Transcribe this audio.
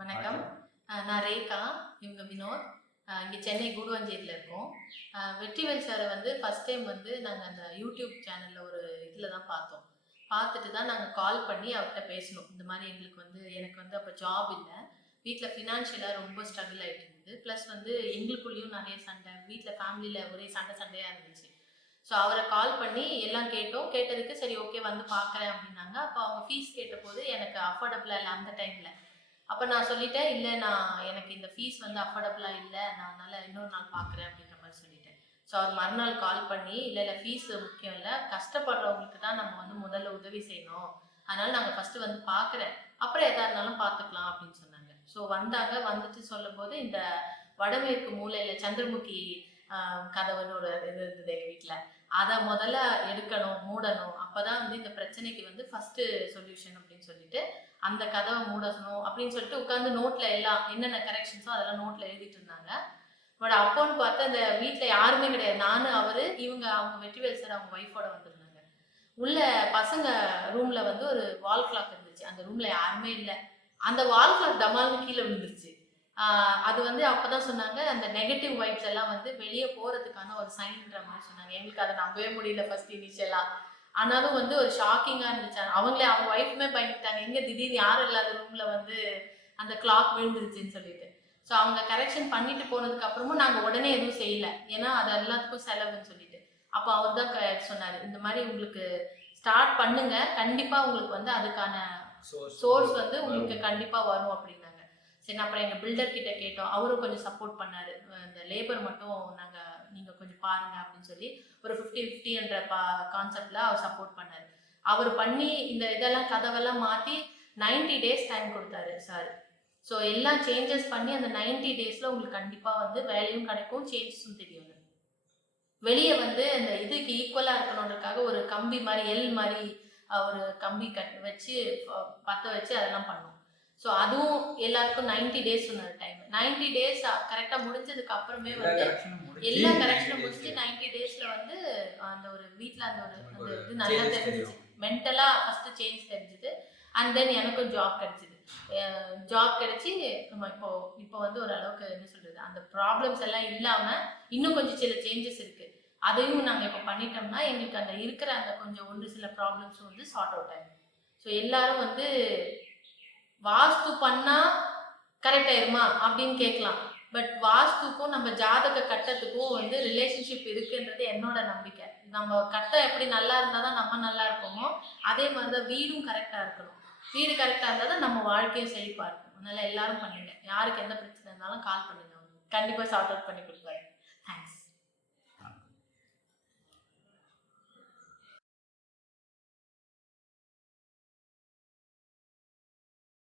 வணக்கம். நான் ரேகா, இவங்க வினோத். இங்கே சென்னை கூடுவாஞ்சேரியில் இருக்கோம். வெற்றிவேல் சாரை வந்து ஃபஸ்ட் டைம் வந்து நாங்கள் அந்த யூடியூப் சேனலில் ஒரு இதில் தான் பார்த்தோம். பார்த்துட்டு தான் நாங்கள் கால் பண்ணி அவர்கிட்ட பேசணும். இந்த மாதிரி எங்களுக்கு வந்து எனக்கு வந்து அப்போ ஜாப் இல்லை, வீட்டில் ஃபினான்ஷியலாக ரொம்ப ஸ்ட்ரகிள் ஆகிட்டு இருந்தது. ப்ளஸ் வந்து எங்களுக்குள்ளேயும் நிறைய சண்டை, வீட்டில் ஃபேமிலியில் ஒரே சண்டையாக இருந்துச்சு. ஸோ அவரை கால் பண்ணி எல்லாம் கேட்டோம். கேட்டதுக்கு சரி ஓகே வந்து பார்க்குறேன் அப்படின்னாங்க. அப்போ அவங்க ஃபீஸ் கேட்டபோது எனக்கு அஃபோர்டபுளாக இல்லை அந்த டைமில். அப்போ நான் சொல்லிட்டேன், இல்லை எனக்கு இந்த ஃபீஸ் வந்து அஃபோர்டபுளாக இல்லை, நான் அதனால் இன்னொரு நாள் பார்க்குறேன் அப்படின்ற மாதிரி சொல்லிட்டேன். ஸோ அவர் மறுநாள் கால் பண்ணி, இல்லை ஃபீஸ் முக்கியம் இல்லை, கஷ்டப்படுறவங்களுக்கு தான் நம்ம வந்து முதல்ல உதவி செய்யணும், அதனால் நாங்கள் ஃபஸ்ட்டு வந்து பார்க்குறேன், அப்புறம் எதாக இருந்தாலும் பார்த்துக்கலாம் அப்படின்னு சொன்னாங்க. ஸோ வந்தாங்க. வந்துட்டு சொல்லும்போது இந்த வடமேற்கு மூலையில் சந்திரமுகி கதவுன்னு ஒரு இது இருந்தது எங்கள் வீட்டில், அதை முதல்ல எடுக்கணும், மூடணும், அப்போ தான் வந்து இந்த பிரச்சனைக்கு வந்து ஃபஸ்ட்டு சொல்யூஷன் அப்படின்னு சொல்லிட்டு அந்த கதவை மூடணும் அப்படின்னு சொல்லிட்டு உட்காந்து நோட்டில் எல்லாம் என்னென்ன கரெக்ஷன்ஸோ அதெல்லாம் நோட்டில் எழுதிட்டு இருந்தாங்க. பட் அப்போன்னு பார்த்து அந்த வீட்டில் யாருமே கிடையாது. நானும் அவர், அவங்க வெற்றிவேல் சார் அவங்க ஒய்ஃபோட வந்திருந்தாங்க. உள்ள பசங்க ரூமில் வந்து ஒரு வால் கிளாக் இருந்துச்சு. அந்த ரூமில் யாருமே இல்லை. அந்த வால் கிளாக் டமால்னு கீழே விழுந்துருச்சு. அது வந்து அப்போதான் சொன்னாங்க, அந்த நெகட்டிவ் வைப்ஸ் எல்லாம் வந்து வெளியே போகிறதுக்கான ஒரு சைன்ன்ற மாதிரி சொன்னாங்க. எங்களுக்கு அதை நம்பவே முடியல ஃபர்ஸ்ட் இனிஷியலாக. ஆனாலும் வந்து ஒரு ஷாக்கிங்காக இருந்துச்சு. அவங்களே அவங்க ஒய்ஃபுமே பயந்துட்டாங்க, எங்கே திடீர்னு யாரும் இல்லாத ரூமில் வந்து அந்த கிளாக் விழுந்துருச்சுன்னு சொல்லிட்டு. ஸோ அவங்க கரெக்ஷன் பண்ணிட்டு போனதுக்கு அப்புறமும் நாங்கள் உடனே எதுவும் செய்யலை, ஏன்னா அது எல்லாத்துக்கும் செலவுன்னு சொல்லிட்டு. அப்போ அவர் தான் சொன்னார், இந்த மாதிரி உங்களுக்கு ஸ்டார்ட் பண்ணுங்க, கண்டிப்பாக உங்களுக்கு வந்து அதுக்கான சோர்ஸ் வந்து உங்களுக்கு கண்டிப்பாக வரும் அப்படின்னாங்க. சரி, அப்புறம் எங்கள் பில்டர் கிட்ட கேட்டோம், அவரும் கொஞ்சம் சப்போர்ட் பண்ணார். இந்த லேபர் மட்டும் நீங்கள் கொஞ்சம் பாருங்க அப்படின்னு சொல்லி ஒரு 50-50ன்ற கான்செப்டில் அவர் சப்போர்ட் பண்ணார். அவர் பண்ணி இந்த இதெல்லாம் கதவெல்லாம் மாற்றி 90 டேஸ் டைம் கொடுத்தாரு சார். ஸோ எல்லாம் சேஞ்சஸ் பண்ணி அந்த 90 டேஸில் உங்களுக்கு கண்டிப்பாக வந்து வேலையும் கிடைக்கும், சேஞ்சஸும் தெரியும். வெளியே வந்து அந்த இதுக்கு ஈக்குவலாக இருக்கணுன்றதுக்காக ஒரு கம்பி மாதிரி எல் மாதிரி ஒரு கம்பி வச்சு பற்ற வச்சு அதெல்லாம் பண்ணோம். ஸோ அதுவும் எல்லாருக்கும் 90 டேஸ் சொன்னார் டைம். 90 டேஸ் கரெக்டாக முடிஞ்சதுக்கு அப்புறமே வந்து எல்லா கரெக்ஷனும் முடிஞ்சு 90 டேஸில் வந்து அந்த ஒரு வீட்டில் அந்த இது நல்லா தெரிஞ்சிச்சு. மென்டலாக ஃபஸ்ட்டு சேஞ்ச் தெரிஞ்சுது. அண்ட் தென் எனக்கும் ஜாப் கிடைச்சிது. ஜாப் கிடைச்சி நம்ம இப்போ வந்து ஓரளவுக்கு என்ன சொல்கிறது, அந்த ப்ராப்ளம்ஸ் எல்லாம் இல்லாமல் இன்னும் கொஞ்சம் சில சேஞ்சஸ் இருக்குது. அதையும் நாங்கள் இப்போ பண்ணிட்டோம்னா எங்களுக்கு அந்த இருக்கிற அந்த கொஞ்சம் ஒன்று சில ப்ராப்ளம்ஸும் வந்து சார்ட் அவுட் ஆகிடும். ஸோ எல்லாரும் வந்து வாஸ்து பண்ணால் கரெக்ட் ஆயிருமா அப்படின்னு கேட்கலாம். பட் வாஸ்துக்கும் நம்ம ஜாதக கட்டத்துக்கும் வந்து ரிலேஷன்ஷிப் இருக்குன்றது என்னோட நம்பிக்கை. நம்ம கட்டம் எப்படி நல்லா இருந்தால் தான் நம்ம நல்லா இருப்போமோ, அதே மாதிரி தான் வீடும் கரெக்டாக இருக்கணும். வீடு கரெக்டாக இருந்தால் தான் நம்ம வாழ்க்கையும் செழிப்பாக இருக்கும். அதனால எல்லாரும் பண்ணுங்க. யாருக்கு எந்த பிரச்சனை இருந்தாலும் கால் பண்ணுங்க, கண்டிப்பாக சார்ட் அவுட் பண்ணி கொடுப்பாரு.